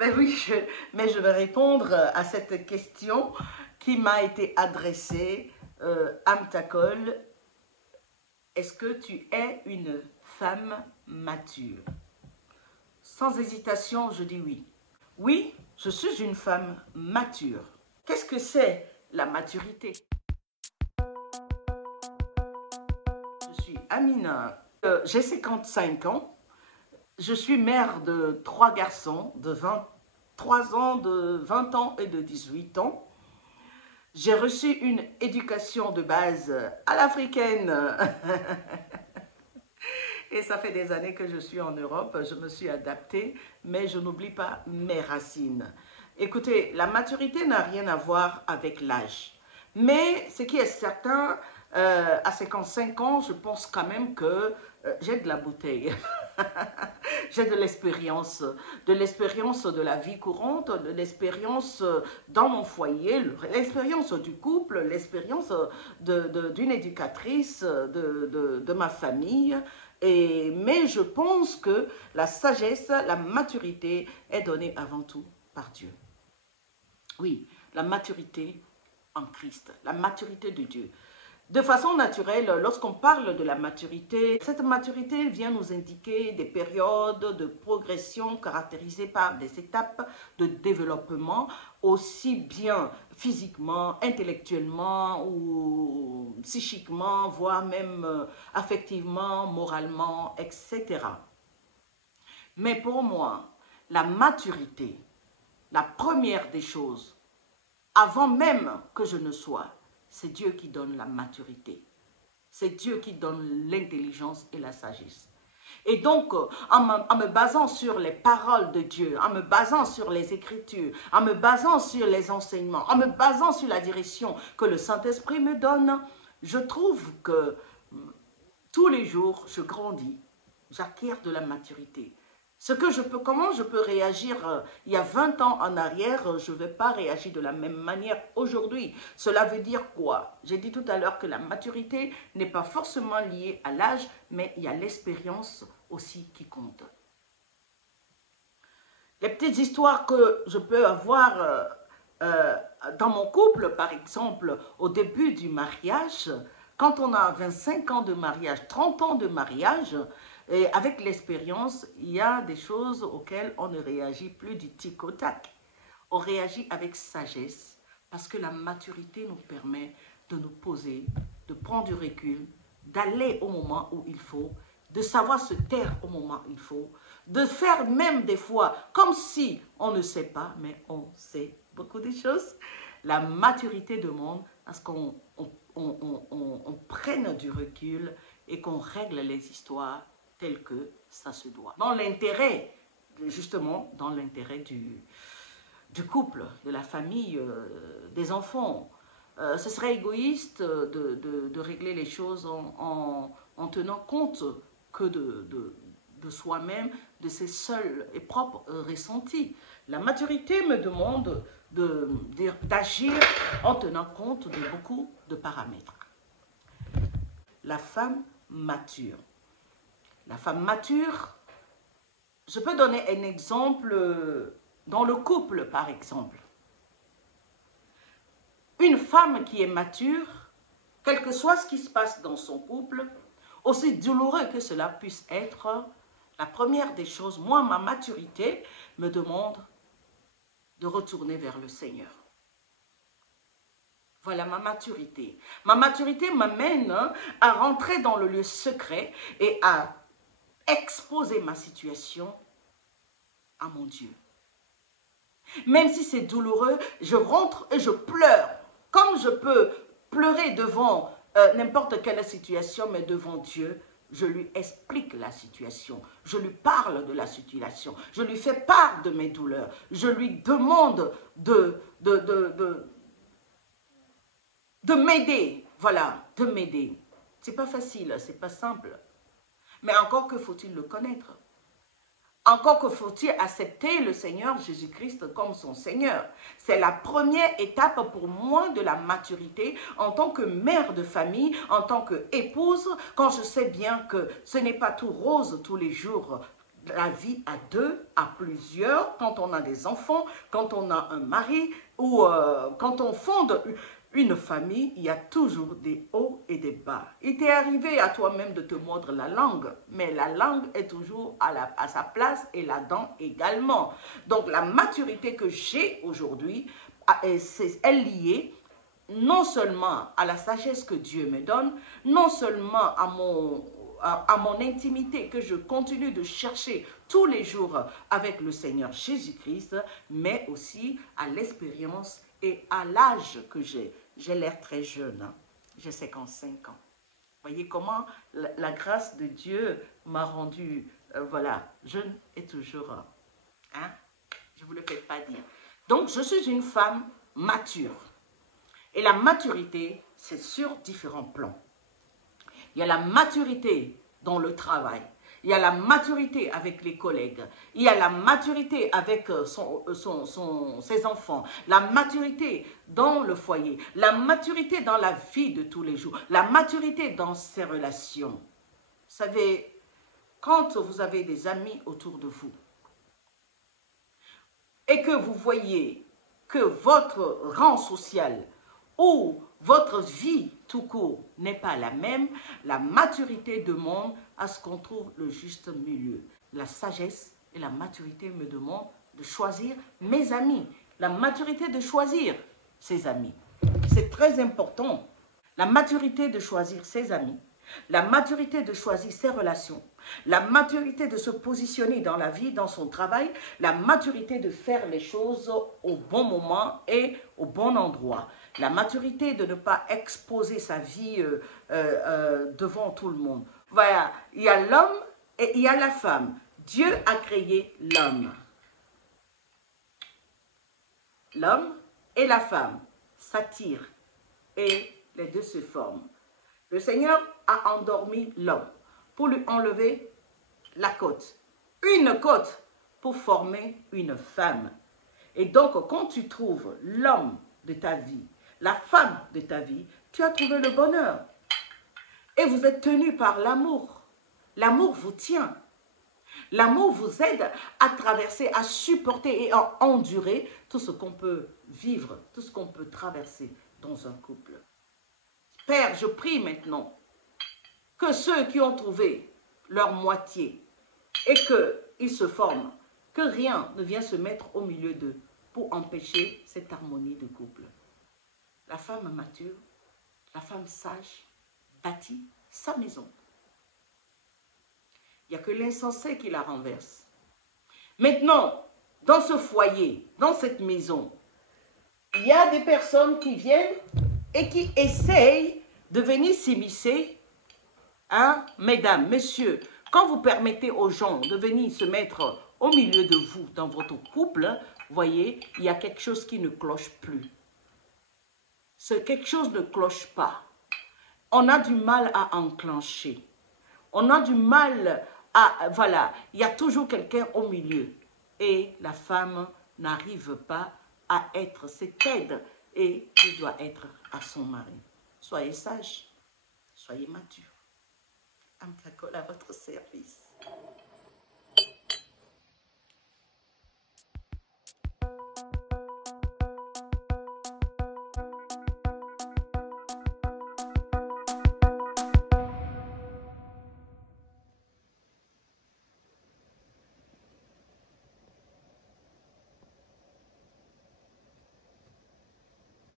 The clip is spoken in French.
Ben oui, mais je vais répondre à cette question qui m'a été adressée. Amtakol, est-ce que tu es une femme mature? Sans hésitation, je dis oui. Oui, je suis une femme mature. Qu'est-ce que c'est la maturité? Je suis Amina, j'ai 55 ans. Je suis mère de 3 garçons de 23 ans, de 20 ans et de 18 ans. J'ai reçu une éducation de base à l'africaine. Et ça fait des années que je suis en Europe, je me suis adaptée, mais je n'oublie pas mes racines. Écoutez, la maturité n'a rien à voir avec l'âge. Mais ce qui est certain, à 55 ans, je pense quand même que j'ai de la bouteille. J'ai de l'expérience de la vie courante, de l'expérience dans mon foyer, l'expérience du couple, l'expérience d'une éducatrice de ma famille. Mais je pense que la sagesse, la maturité est donnée avant tout par Dieu. Oui, la maturité en Christ, la maturité de Dieu. De façon naturelle, lorsqu'on parle de la maturité, cette maturité vient nous indiquer des périodes de progression caractérisées par des étapes de développement, aussi bien physiquement, intellectuellement ou psychiquement, voire même affectivement, moralement, etc. Mais pour moi, la maturité, la première des choses, avant même que je ne sois, c'est Dieu qui donne la maturité. C'est Dieu qui donne l'intelligence et la sagesse. Et donc, en me basant sur les paroles de Dieu, en me basant sur les Écritures, en me basant sur les enseignements, en me basant sur la direction que le Saint-Esprit me donne, je trouve que tous les jours, je grandis, j'acquiers de la maturité. Comment je peux réagir il y a 20 ans en arrière, je ne vais pas réagir de la même manière aujourd'hui. Cela veut dire quoi? J'ai dit tout à l'heure que la maturité n'est pas forcément liée à l'âge, mais il y a l'expérience aussi qui compte. Les petites histoires que je peux avoir dans mon couple, par exemple, au début du mariage, quand on a 25 ans de mariage, 30 ans de mariage, et avec l'expérience, il y a des choses auxquelles on ne réagit plus du tic au tac. On réagit avec sagesse parce que la maturité nous permet de nous poser, de prendre du recul, d'aller au moment où il faut, de savoir se taire au moment où il faut, de faire même des fois comme si on ne sait pas, mais on sait beaucoup de choses. La maturité demande à ce qu'on prenne du recul et qu'on règle les histoires telles que ça se doit. Dans l'intérêt, justement, dans l'intérêt du couple, de la famille, des enfants. Ce serait égoïste de régler les choses en tenant compte que de soi-même, de ses seuls et propres ressentis. La maturité me demande d'agir en tenant compte de beaucoup de paramètres. La femme mature. La femme mature, je peux donner un exemple dans le couple, par exemple. Une femme qui est mature, quel que soit ce qui se passe dans son couple, aussi douloureux que cela puisse être, la première des choses, moi, ma maturité me demande de retourner vers le Seigneur. Voilà ma maturité. Ma maturité m'amène à rentrer dans le lieu secret et à exposer ma situation à mon Dieu. Même si c'est douloureux, je rentre et je pleure. Comme je peux pleurer devant n'importe quelle situation, mais devant Dieu, je lui explique la situation. Je lui parle de la situation. Je lui fais part de mes douleurs. Je lui demande de m'aider. Voilà, de m'aider. C'est pas facile, c'est pas simple. Mais encore que faut-il le connaître. Encore que faut-il accepter le Seigneur Jésus-Christ comme son Seigneur. C'est la première étape pour moi de la maturité en tant que mère de famille, en tant qu'épouse, quand je sais bien que ce n'est pas tout rose tous les jours la vie à deux, à plusieurs, quand on a des enfants, quand on a un mari ou quand on fonde une famille, il y a toujours des hauts et des bas. Il t'est arrivé à toi-même de te mordre la langue, mais la langue est toujours à sa place et la dent également. Donc la maturité que j'ai aujourd'hui, est liée non seulement à la sagesse que Dieu me donne, non seulement à mon intimité que je continue de chercher tous les jours avec le Seigneur Jésus-Christ, mais aussi à l'expérience et à l'âge que j'ai. J'ai l'air très jeune, hein? J'ai 55 ans. Voyez comment la grâce de Dieu m'a rendu, voilà, jeune et toujours, hein? Je ne vous le fais pas dire. Donc, je suis une femme mature. Et la maturité, c'est sur différents plans. Il y a la maturité dans le travail. Il y a la maturité avec les collègues. Il y a la maturité avec ses enfants. La maturité dans le foyer. La maturité dans la vie de tous les jours. La maturité dans ses relations. Vous savez, quand vous avez des amis autour de vous et que vous voyez que votre rang social ou votre vie tout court n'est pas la même, la maturité demande à ce qu'on trouve le juste milieu. La sagesse et la maturité me demandent de choisir mes amis. La maturité de choisir ses amis. C'est très important. La maturité de choisir ses amis. La maturité de choisir ses relations. La maturité de se positionner dans la vie, dans son travail. La maturité de faire les choses au bon moment et au bon endroit. La maturité de ne pas exposer sa vie devant tout le monde. Voilà, il y a l'homme et il y a la femme. Dieu a créé l'homme. L'homme et la femme s'attirent et les deux se forment. Le Seigneur a endormi l'homme pour lui enlever la côte. Une côte pour former une femme. Et donc, quand tu trouves l'homme de ta vie, la femme de ta vie, tu as trouvé le bonheur. Et vous êtes tenu par l'amour. L'amour vous tient. L'amour vous aide à traverser, à supporter et à endurer tout ce qu'on peut vivre, tout ce qu'on peut traverser dans un couple. Père, je prie maintenant que ceux qui ont trouvé leur moitié et qu'ils se forment, que rien ne vienne se mettre au milieu d'eux pour empêcher cette harmonie de couple. La femme mature, la femme sage, bâtit sa maison. Il n'y a que l'insensé qui la renverse. Maintenant, dans ce foyer, dans cette maison, il y a des personnes qui viennent et qui essayent de venir s'immiscer. Hein, mesdames, messieurs, quand vous permettez aux gens de venir se mettre au milieu de vous, dans votre couple, vous voyez, il y a quelque chose qui ne cloche plus. Quelque chose ne cloche pas. On a du mal à enclencher. On a du mal à... Voilà, il y a toujours quelqu'un au milieu. Et la femme n'arrive pas à être cette aide et qui doit être à son mari. Soyez sage, soyez mature. Amtakol à votre service.